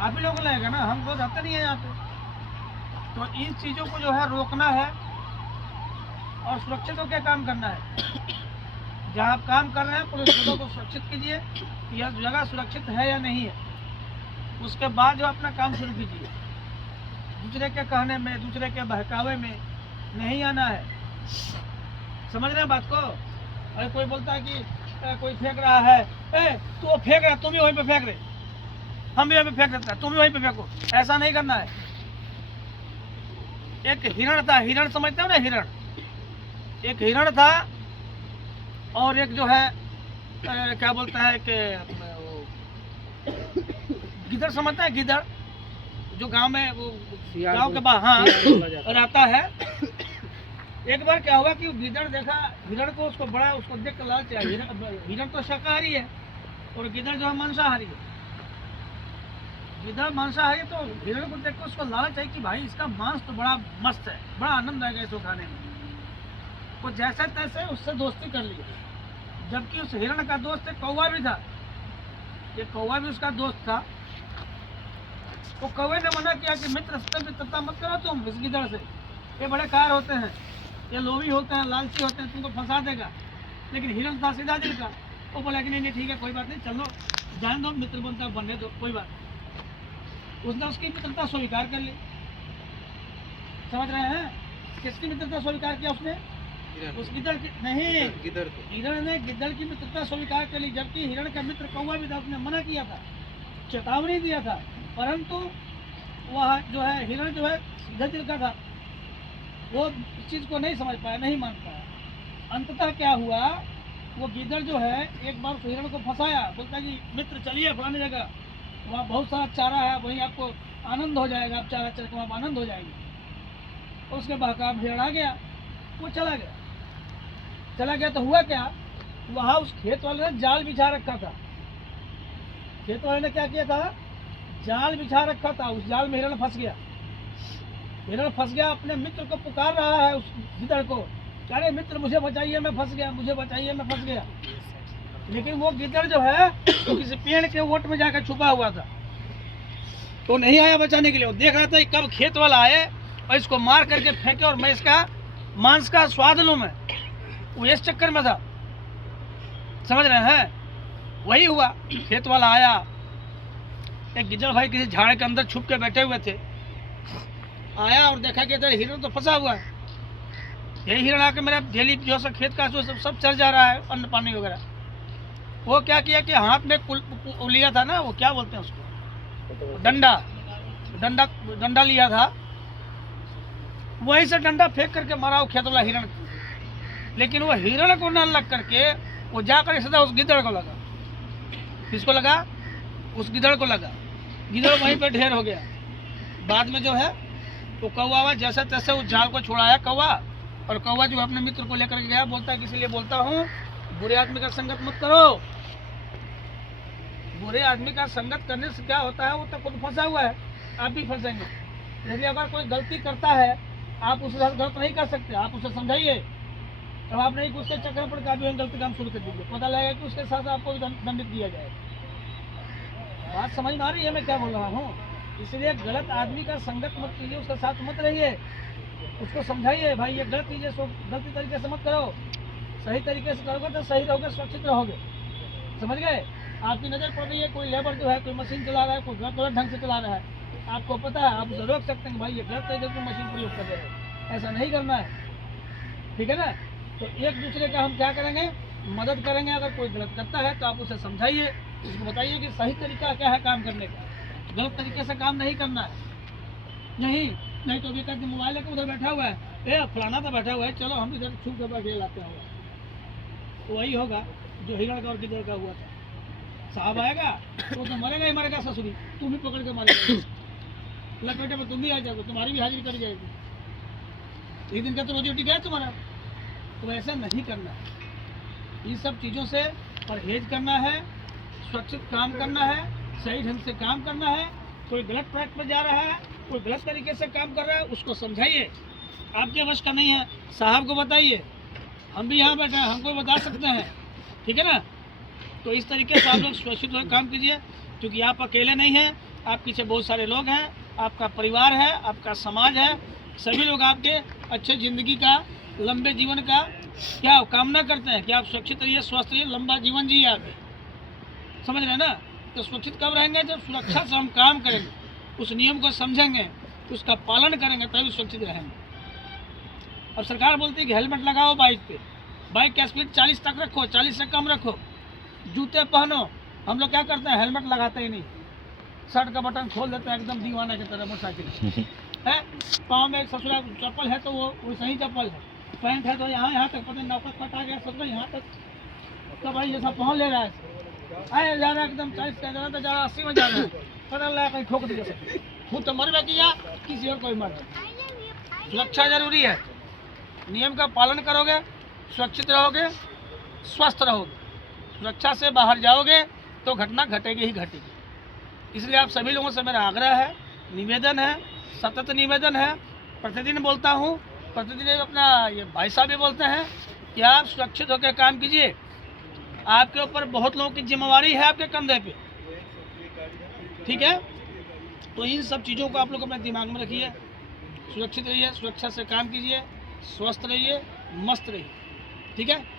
आप ही लोग को लगेगा ना, हम रोज आते नहीं है यहाँ पे। तो इन चीज़ों को जो है रोकना है और सुरक्षित होकर काम करना है। जहाँ आप काम कर रहे हैं पुलिस जगह को सुरक्षित कीजिए कि यह जगह सुरक्षित है या नहीं है। उसके बाद जो अपना काम शुरू कीजिए। दूसरे के कहने में, दूसरे के बहकावे में नहीं आना है। समझ रहे हैं बात को? अरे कोई बोलता है कि कोई फेंक रहा है, तू वो फेंक रहा, तुम भी वहीं पे फेंक रहे, हम भी वहीं पे फेंक देते हैं, तुम भी वहीं पे फेंको। ऐसा नहीं करना है। एक हिरण था, हिरण समझते हो ना, हिरण, एक हिरण था और एक जो है क्या बोलता है कि गिदड़, समझता है गिदड़, जो गांव में वो गांव के बाहर हाँ रहता है। एक बार क्या हुआ कि गिदड़ देखा हिरण को, उसको बड़ा, उसको देख कर लालच आया। हिरण तो शाकाहारी है और गिदड़ जो है मांसाहारी है। गिदड़ मांसाहारी, तो हिरण को देख कर उसको लालच आई कि भाई इसका मांस तो बड़ा मस्त है, बड़ा आनंद आएगा इसको खाने में। वो जैसे तैसे उससे दोस्ती कर ली, जबकि उस हिरण का दोस्त एक कौवा भी था। ये कौवा भी उसका दोस्त था। वो कौवे ने मना किया कि मित्र से मित्रता मत करो तुम इस गिदड़ से, ये बड़े कार होते हैं, ये लोभी होते हैं, लालची होते हैं, तुमको फंसा देगा। लेकिन हिरण था सीधा दिल का, वो बोला कि नहीं ठीक है, कोई बात नहीं, चलो जान दो, मित्र बनता बनने दो, कोई बात नहीं। उसने उसकी मित्रता स्वीकार कर ली। समझ रहे हैं? किसकी मित्रता स्वीकार किया उसने? उस गिदड़ की नहीं, हिरण ने गिदड़ की मित्रता स्वीकार कर ली, जबकि हिरण का मित्र कौवा भी था, उसने मना किया था, चेतावनी दिया था, परंतु वह जो है हिरण जो है सीधा दिल का था, वो इस चीज़ को नहीं समझ पाया, नहीं मान पाया। अंततः क्या हुआ, वो गिदड़ जो है एक बार हिरण को फंसाया, बोलता कि मित्र चलिए फलाने जगह, वहाँ बहुत सारा चारा है, वहीं आपको आनंद हो जाएगा, आप चारा चल के वहाँ आनंद हो जाएंगे। उसके बहकाव हिरण आ गया, वो चला गया। तो हुआ क्या, वहाँ उस खेत वाले ने जाल बिछा रखा था। खेत वाले ने क्या किया था, जाल बिछा रखा था, उस जाल में हिरण फंस गया। हिरण फंस गया, अपने मित्र को पुकार रहा है, उस गिदड़ को, अरे मित्र मुझे बचाइए, मैं फंस गया, मुझे बचाइए, मैं फंस गया। लेकिन वो गिदड़ जो है वो किसी पेड़ के ओट में जाकर छुपा हुआ था, तो नहीं आया बचाने के लिए। वो देख रहा था कि कब खेत वाला आए और इसको मार करके फेंके और मैं इसका मांस का स्वाद लूं। मैं वो इस चक्कर में था। समझ रहे हैं? वही हुआ, खेत वाला आया, एक गिदड़ भाई किसी झाड़ के अंदर छुप के बैठे हुए थे, आया और देखा कि इधर हिरण तो फंसा हुआ है। यही हिरण आके मेरा डेली जो सा खेत का जो सब चल जा रहा है, अन्न पानी वगैरह। वो क्या किया कि हाथ में लिया था ना, वो क्या बोलते हैं उसको, डंडा लिया था, वहीं से डंडा फेंक करके मारा वो खेत वाला हिरण। लेकिन वो हिरण को न लग करके वो जाकर सीधा उस गिदड़ को लगा। किसको लगा? उस गिदड़ को लगा। गिदड़ वहीं पे ढेर हो गया। बाद में जो है वो कौवा जैसे तैसे उस जाल को छुड़ाया कौवा, और कौवा जो अपने मित्र को लेकर गया, बोलता है कि इसलिए बोलता हूँ बुरे आदमी का संगत मत करो। बुरे आदमी का संगत करने से क्या होता है, वो तो खुद फंसा हुआ है, आप भी फंसेंगे। यदि अगर कोई गलती करता है, आप उसके साथ गलत नहीं कर सकते, आप उसे समझाइए। तब आप नहीं, उसके चक्कर पर काफी गलती काम शुरू कर दीजिए, पता लगेगा कि उसके साथ आपको दंडित किया जाएगा। बात समझ में आ रही है मैं क्या बोल रहा हूँ? इसलिए गलत आदमी का संगत मत कीजिए, उसके साथ मत रहिए, उसको समझाइए भाई ये गलत कीजिए, गलती तरीके से मत करो, सही तरीके से करोगे तो सही रहोगे, सुरक्षित रहोगे। समझ गए? आपकी नज़र पड़ रही है, कोई लेबर जो है कोई मशीन चला रहा है, कोई गलत ढंग से चला रहा है, आपको पता है, आप उसे रोक सकते हैं भाई ये गलत तरीके से मशीन प्रयोग कर रहे हैं, ऐसा नहीं करना है। ठीक है ना? तो एक दूसरे का हम क्या करेंगे, मदद करेंगे। अगर कोई गलत करता है तो आप उसे समझाइए, उसको बताइए कि सही तरीका क्या है काम करने का, गलत तरीके से काम नहीं करना है। नहीं तो अभी कहते मोबाइल लेकर उधर बैठा हुआ है, फलाना तो बैठा हुआ है, चलो हम इधर छुप कर बैठे लाते हैं। तो वही होगा जो हिरण का और गिदड़ का हुआ था। साहब आएगा तो मरेगा ही मरेगा, ससुरी तुम भी पकड़ के मारेगा, लपेटे में तुम भी आ जाओगे, तुम्हारी भी हाजिरी करी जाएगी, एक दिन का तो रोजी रोटी गया तुम्हारा। तो ऐसा नहीं करना है, इन सब चीज़ों से परहेज करना है, सुरक्षित काम करना है, सही ढंग से काम करना है। कोई गलत ट्रैक पर जा रहा है, कोई गलत तरीके से काम कर रहा है, उसको समझाइए, आपके वश का नहीं है, साहब को बताइए, हम भी यहाँ बैठे हैं, हमको बता सकते हैं। ठीक है ना? तो इस तरीके से आप लोग सुरक्षित होकर काम कीजिए, क्योंकि आप अकेले नहीं हैं, आप पीछे बहुत सारे लोग हैं, आपका परिवार है, आपका समाज है, सभी लोग आपके अच्छे ज़िंदगी का, लंबे जीवन का क्या कामना करते हैं कि आप सुरक्षित रहिए, स्वस्थ रहिए, लंबा जीवन जिए आप। समझ रहे हैं ना? तो सुरक्षित कब रहेंगे? जब सुरक्षा से हम काम करेंगे, उस नियम को समझेंगे, उसका पालन करेंगे, तभी सुरक्षित रहेंगे। अब सरकार बोलती है कि हेलमेट लगाओ बाइक पे, बाइक का स्पीड 40 तक रखो, 40 से कम रखो, जूते पहनो। हम लोग क्या करते हैं? हेलमेट लगाते ही नहीं, शर्ट का बटन खोल देते हैं एकदम दीवाना की तरह मोटरसाइकिल है। पाँव में ससुरा चप्पल है तो वो सही चप्पल है, पैंट है तो यहाँ तक, पता नहीं नौकत कट आ गया ससुरा यहाँ तक, तो भाई जैसा पहन ले रहा है, आए जा रहा है एकदम 40 का जा रहा है, 80 में जा रहा है, पता लगा कहीं ठोक दिया, खुद तो मर किया, किसी और कोई मर। सुरक्षा जरूरी है, नियम का पालन करोगे, सुरक्षित रहोगे, स्वस्थ रहोगे। सुरक्षा से बाहर जाओगे तो घटना घटेगी ही घटेगी। इसलिए आप सभी लोगों से मेरा आग्रह है, निवेदन है, सतत निवेदन है, प्रतिदिन बोलता हूँ, प्रतिदिन अपना ये भाई साहब भी बोलते हैं कि आप सुरक्षित होकर काम कीजिए। आपके ऊपर बहुत लोगों की जिम्मेवारी है आपके कंधे पे, ठीक है? तो इन सब चीज़ों को आप लोग अपने दिमाग में रखिए, सुरक्षित रहिए, सुरक्षा से काम कीजिए, स्वस्थ रहिए, मस्त रहिए, ठीक है?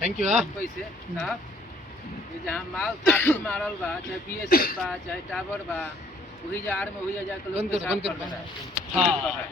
Thank you. पैसे जहाँ माल थाती मारल बा, चाहे बीएसएफ बा, चाहे टावर बा, वही जा में वही जा के लोग बंद कर हाँ।